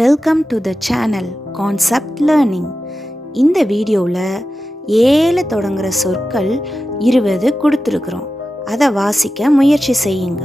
Welcome to the channel concept learning. இந்த வீடியோவில் 7 தொடங்குகிற சொற்கள் 20 கொடுத்துருக்குறோம். அதை வாசிக்க முயற்சி செய்யுங்க.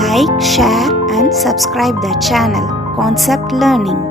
Like, share and subscribe the channel Concept Learning.